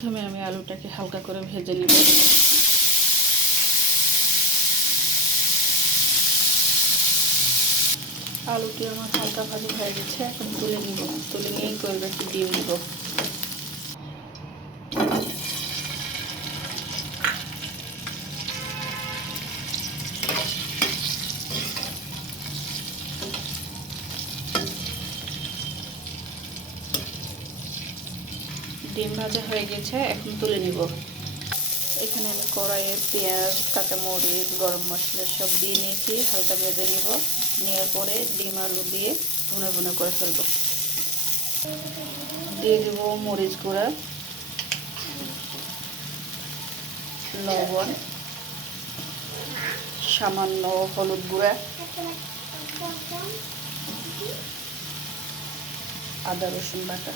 প্রথমে আমি আলুটাকে হালকা করে ভেজে নেব। আলুটি আমার হালকা ভাজা হয়ে গেছে, এখন তুলে নিব। তুলে নিয়েই করবে একটু ডিম দিব। ডিম ভাজা হয়ে গেছে, এখন তুলে নিব। এখানে আমি কড়াইয়ে পেঁয়াজ, কাঁচামরিচ, গরম মশলা সব দিয়ে নিয়েছি। হালকা ভেজে নিব। নেওয়ার পরে ডিম আলু দিয়ে ভুনা ভুনা করে ফেলব। দিয়ে দেব মরিচ গুঁড়া, লবণ, সামান্য হলুদ গুঁড়া, আদা রসুন বাটা।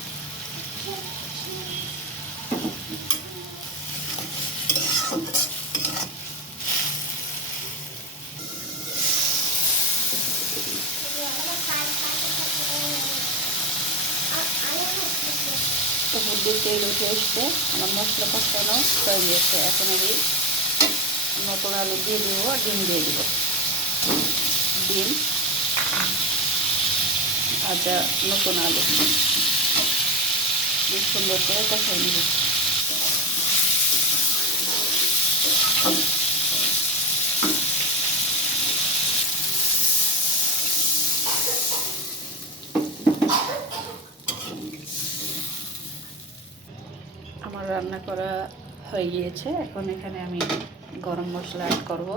উপর দিয়ে তেল উঠে এসছে, আমার মশলা কষানো হয়ে গেছে। এখন আমি নতুন আলু দিয়ে দেবো আর ডিম দিয়ে দেবো। ডিম ভাজা নতুন আলু দিয়ে সুন্দর করে কষাই নেব। আমার রান্না করা হয়ে গিয়েছে। এখন এখানে আমি গরম মশলা অ্যাড করব।